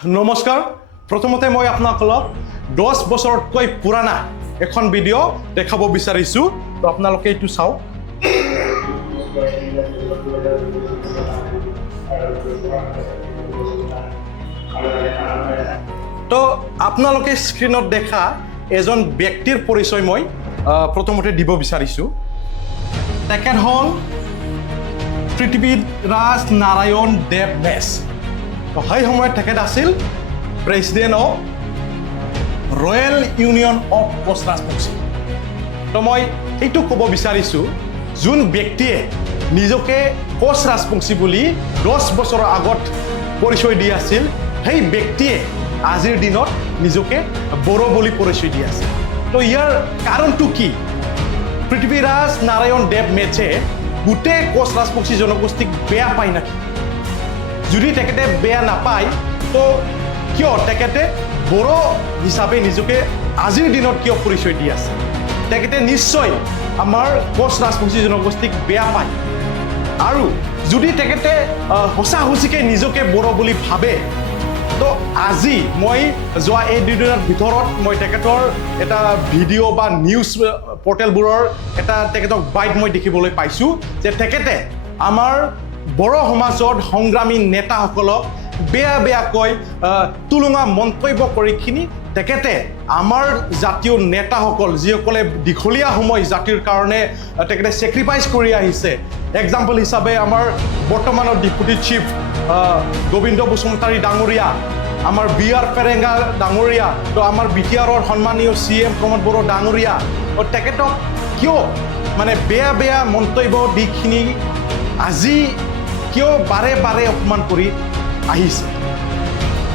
নমস্কাৰ প্ৰথমতে মই আপোনালোকক 10 বছৰতকৈ পুৰানা এখন ভিডিঅ' দেখাব বিচাৰিছোঁ তো আপোনালোকে এইটো চাওক তো আপোনালোকে স্ক্ৰীনত দেখা এজন ব্যক্তিৰ পৰিচয় মই প্ৰথমতে দিব বিচাৰিছোঁ তেখেত হ'ল পৃথ্বীৰাজ নাৰায়ণ দেৱ মেছ তো সেই সময়ত তেখেত আছিল president of royal union of Koch Rajbongshi তো মই এইটো ক'ব বিচাৰিছোঁ যোন ব্যক্তিয়ে নিজকে কোচ ৰাজবংশী বুলি 10 বছৰৰ আগত পৰিচয় দি আছিল সেই ব্যক্তিয়ে আজিৰ দিনত নিজকে বড়ো বুলি পৰিচয় দি আছে তো ইয়াৰ কাৰণটো কি পৃথ্বীৰাজ নাৰায়ণ দেৱ মেছে গোটেই কোচ ৰাজবংশী জনগোষ্ঠীক বেয়া পায় নাকি যদি তেখেতে বেয়া নাপায় তো কিয় তেখেতে বড়ো হিচাপে নিজকে আজিৰ দিনত কিয় পৰিচয় দি আছে তেখেতে নিশ্চয় আমাৰ কোচ ৰাজবংশী জনগোষ্ঠীক বেয়া পায় আৰু যদি তেখেতে সঁচাসঁচিকৈ নিজকে বড়ো বুলি ভাবে তো আজি মই যোৱা এই দুদিনৰ ভিতৰত মই তেখেতৰ এটা ভিডিঅ' বা নিউজ পৰ্টেলবোৰৰ এটা তেখেতক বাইট মই দেখিবলৈ পাইছোঁ যে তেখেতে আমাৰ বড়ো সমাজত সংগ্ৰামী নেতাসকলক বেয়াকৈ তুলঙা মন্তব্য কৰিখিনি তেখেতে আমাৰ জাতীয় নেতাসকল যিসকলে দীঘলীয়া সময় জাতিৰ কাৰণে তেখেতে ছেক্ৰিফাইচ কৰি আহিছে এক্সাম্পল হিচাপে আমাৰ বৰ্তমানৰ ডেপুটি চিফ গোবিন্দ বসুমতাৰী ডাঙৰীয়া আমাৰ বি.আৰ. পেৰেঙ্গা ডাঙৰীয়া তো আমাৰ বিটিআৰৰ সন্মানীয় CM প্ৰমোদ বড়ো ডাঙৰীয়া তেখেতক কিয় মানে বেয়া মন্তব্য দিখিনি আজি কিয় বাৰে অপমান কৰি আহিছে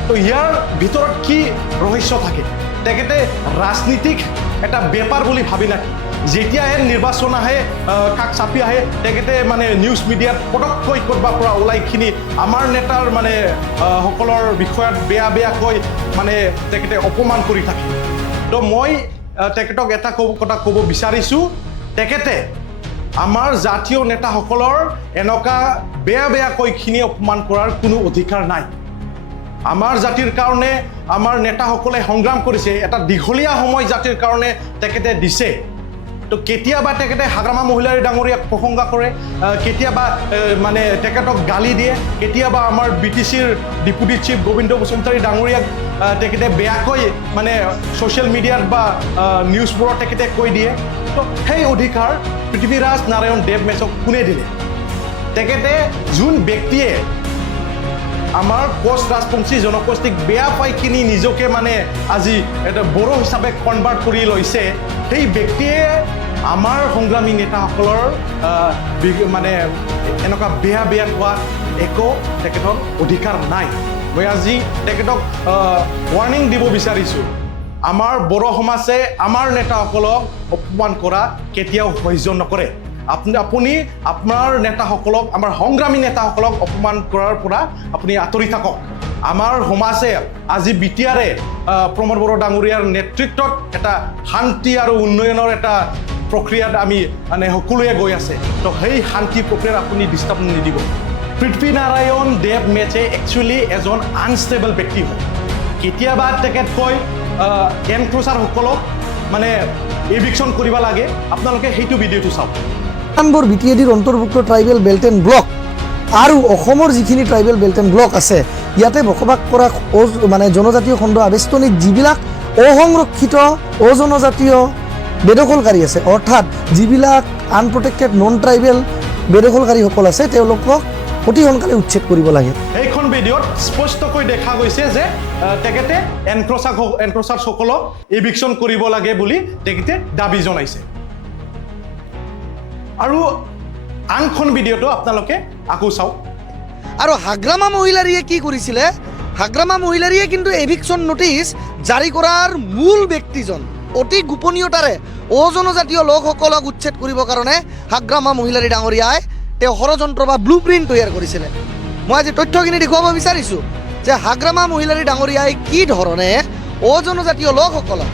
তো ইয়াৰ ভিতৰত কি ৰহস্য থাকে তেখেতে ৰাজনীতিক এটা বেপাৰ বুলি ভাবি নাকি যেতিয়াহে নিৰ্বাচন আহে কাষ চাপি আহে তেখেতে মানে নিউজ মিডিয়াত পটককৈ ক'ৰবাৰ পৰা ওলাইখিনি আমাৰ নেতাৰ মানে সকলৰ বিষয়ত বেয়াকৈ মানে তেখেতে অপমান কৰি থাকে তো মই তেখেতক এটা কথা ক'ব বিচাৰিছোঁ তেখেতে আমাৰ জাতীয় নেতাসকলৰ এনেকুৱা বেয়াকৈখিনি অপমান কৰাৰ কোনো অধিকাৰ নাই আমাৰ জাতিৰ কাৰণে আমাৰ নেতাসকলে সংগ্ৰাম কৰিছে এটা দীঘলীয়া সময় জাতিৰ কাৰণে তেখেতে দিছে তো কেতিয়াবা তেখেতে হাগ্ৰামা মহিলাৰী ডাঙৰীয়াক প্ৰশংসা কৰে কেতিয়াবা মানে তেখেতক গালি দিয়ে কেতিয়াবা আমাৰ BTCৰ ডেপুটি চিফ গোবিন্দ বসুমতাৰী ডাঙৰীয়াক তেখেতে বেয়াকৈ মানে ছ'চিয়েল মিডিয়াত বা নিউজবোৰত তেখেতে কৈ দিয়ে তো সেই অধিকাৰ পৃথ্বীৰাজ নাৰায়ণ দেৱ মেছক কোনে দিলে তেখেতে যোন ব্যক্তিয়ে আমাৰ কোচ ৰাজবংশী জনগোষ্ঠীক বেয়া পাইখিনি নিজকে মানে আজি এটা বড়ো হিচাপে কনভাৰ্ট কৰি লৈছে সেই ব্যক্তিয়ে আমাৰ সংগ্ৰামী নেতাসকলৰ মানে এনেকুৱা বেয়া কোৱা একো তেখেতৰ অধিকাৰ নাই মই আজি তেখেতক ৱাৰ্ণিং দিব বিচাৰিছোঁ আমাৰ বড়ো সমাজে আমাৰ নেতাসকলক অপমান কৰা কেতিয়াও সহ্য নকৰে আপুনি আপোনাৰ নেতাসকলক আমাৰ সংগ্ৰামী নেতাসকলক অপমান কৰাৰ পৰা আপুনি আঁতৰি থাকক আমাৰ সমাজে আজি বিটিআৰে প্ৰমোদ বড়ো ডাঙৰীয়াৰ নেতৃত্বত এটা শান্তি আৰু উন্নয়নৰ এটা প্ৰক্ৰিয়াত আমি মানে সকলোৱে গৈ আছে তো সেই শান্তি প্ৰক্ৰিয়াত আপুনি ডিষ্টাৰ্ব নিদিব পৃথ্বীনাৰায়ণ দেৱ মেছে একচুৱেলি এজন আনষ্টেবল ব্যক্তি হয় কেতিয়াবা তেখেত কয় এনক্ৰোচাৰসকলক মানে এভিকশ্যন কৰিব লাগে আপোনালোকে সেইটো ভিডিঅ'টো চাওক বোৰ বিটিএডিৰ অন্তৰ্ভুক্ত ট্ৰাইবেল বেল্ট এণ্ড ব্লক আৰু অসমৰ যিখিনি ট্ৰাইবেল বেল্ট এণ্ড ব্লক আছে ইয়াতে বসবাস কৰা মানে জনজাতীয় খণ্ড আবেষ্টনীত যিবিলাক অসংৰক্ষিত অজনজাতীয় বেদখলকাৰী আছে অৰ্থাৎ যিবিলাক আনপ্ৰটেক্টেড নন ট্ৰাইবেল বেদখলকাৰীসকল আছে তেওঁলোকক অতি সোনকালে উচ্ছেদ কৰিব লাগে এইখন ভিডিঅ'ত স্পষ্টকৈ দেখা গৈছে যে তেখেতে এনক্ৰোচাৰসকলক এভিকশ্যন কৰিব লাগে বুলি তেখেতে দাবী জনাইছে আৰু আনখন ভিডিঅ'টো আপোনালোকে আকৌ চাওক আৰু হাগ্ৰামা মহিলাৰীয়ে কি কৰিছিলে হাগ্ৰামা মহিলাৰীয়ে কিন্তু এভিকশ্যন নটিচ জাৰি কৰাৰ মূল ব্যক্তিজন অতি গোপনীয়তাৰে অজনজাতীয় লোকসকলক উচ্ছেদ কৰিবৰ কাৰণে হাগ্ৰামা মহিলাৰী ডাঙৰীয়াই তেওঁ ষড়যন্ত্ৰ বা ব্লু প্ৰিণ্ট তৈয়াৰ কৰিছিলে মই আজি তথ্যখিনি দেখুৱাব বিচাৰিছোঁ যে হাগ্ৰামা মহিলাৰী ডাঙৰীয়াই কি ধৰণে অজনজাতীয় লোকসকলক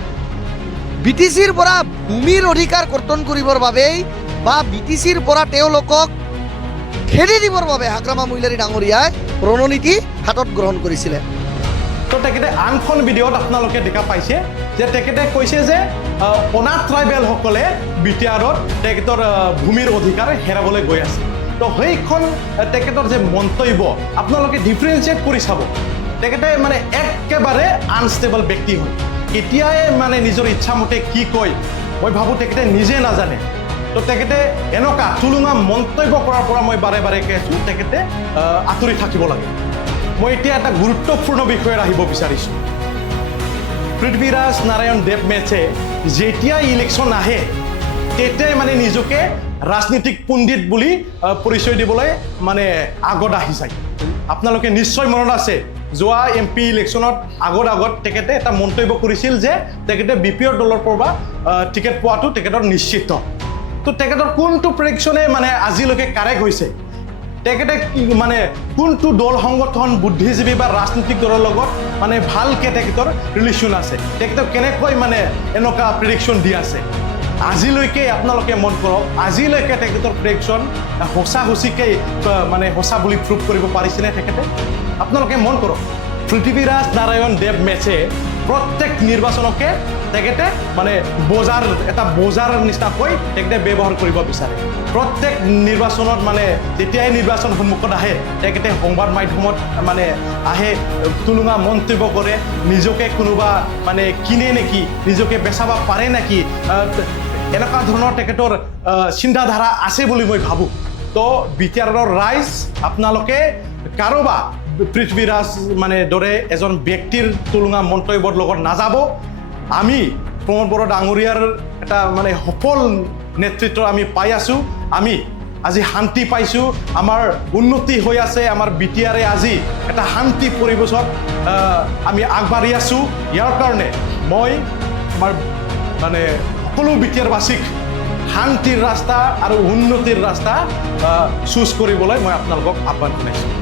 BTCৰ পৰা ভূমিৰ অধিকাৰ কৰ্তন কৰিবৰ বাবেই বা BTCৰ পৰা তেওঁলোকক খেদি দিবৰ বাবে হাগ্ৰামা মহিলাৰী ডাঙৰীয়াই ৰণনীতি হাতত গ্ৰহণ কৰিছিলে তো তেখেতে আনখন ভিডিঅ'ত আপোনালোকে দেখা পাইছে যে তেখেতে কৈছে যে অনাথ ট্ৰাইবেলসকলে বিটিআৰত তেখেতৰ ভূমিৰ অধিকাৰ হেৰাবলৈ গৈ আছে তো সেইখন তেখেতৰ যে মন্তব্য আপোনালোকে ডিফাৰেঞ্চিয়েট কৰি চাব তেখেতে মানে একেবাৰে আনষ্টেবল ব্যক্তি হয় কেতিয়াই মানে নিজৰ ইচ্ছামতে কি কয় মই ভাবোঁ তেখেতে নিজে নাজানে তো তেখেতে এনেকুৱা থুলুঙা মন্তব্য কৰাৰ পৰা মই বাৰে বাৰে কৈছোঁ তেখেতে আঁতৰি থাকিব লাগে মই এতিয়া এটা গুৰুত্বপূৰ্ণ বিষয়ত আহিব বিচাৰিছোঁ পৃথ্বীৰাজ নাৰায়ণ দেৱ মেছে যেতিয়া ইলেকশ্যন আহে তেতিয়াই মানে নিজকে ৰাজনীতিক পণ্ডিত বুলি পৰিচয় দিবলৈ মানে আগত আহি যায় আপোনালোকে নিশ্চয় মনত আছে যোৱা MP ইলেকশ্যনত আগত তেখেতে এটা মন্তব্য কৰিছিল যে তেখেতে BPৰ দলৰ পৰা টিকেট পোৱাটো তেখেতৰ নিশ্চিত তো তেখেতৰ কোনটো প্ৰেডিকশ্যনে মানে আজিলৈকে কাৰেক্ট হৈছে তেখেতে মানে কোনটো দল সংগঠন বুদ্ধিজীৱী বা ৰাজনৈতিক দলৰ লগত মানে ভালকৈ তেখেতৰ ৰিলেশ্যন আছে তেখেতক কেনেকৈ মানে এনেকুৱা প্ৰেডিকশ্যন দি আছে আজিলৈকে আপোনালোকে মন কৰক আজিলৈকে তেখেতৰ প্ৰেডিকশ্যন সঁচাকৈ মানে সঁচা বুলি প্ৰুভ কৰিব পাৰিছেনে তেখেতে আপোনালোকে মন কৰক পৃথ্বীৰাজ নাৰায়ণ দেৱ মেছে প্ৰত্যেক নিৰ্বাচনকে তেখেতে মানে এটা বজাৰ নিচিনাকৈ তেখেতে ব্যৱহাৰ কৰিব বিচাৰে প্ৰত্যেক নিৰ্বাচনত মানে যেতিয়াই নিৰ্বাচন সন্মুখত আহে তেখেতে সংবাদ মাধ্যমত মানে আহে তুলুঙা মন্তব্য কৰে নিজকে কোনোবা মানে কিনে নেকি নিজকে বেচাব পাৰে নেকি এনেকুৱা ধৰণৰ তেখেতৰ চিন্তাধাৰা আছে বুলি মই ভাবোঁ তো বিটিআৰৰ ৰাইজ আপোনালোকে কাৰোবা পৃথ্বীৰাজ মানে দৰে এজন ব্যক্তিৰ তুলুঙা মন্তব্যৰ লগত নাযাব আমি প্ৰমোদ বড়ো ডাঙৰীয়াৰ এটা মানে সফল নেতৃত্ব আমি পাই আছোঁ আমি আজি শান্তি পাইছোঁ আমাৰ উন্নতি হৈ আছে আমাৰ বিটিআৰে আজি এটা শান্তি পৰিৱেশত আমি আগবাঢ়ি আছোঁ ইয়াৰ কাৰণে মই আমাৰ মানে সকলো বিটিআৰবাসীক শান্তিৰ ৰাস্তা আৰু উন্নতিৰ ৰাস্তা চুজ কৰিবলৈ মই আপোনালোকক আহ্বান জনাইছোঁ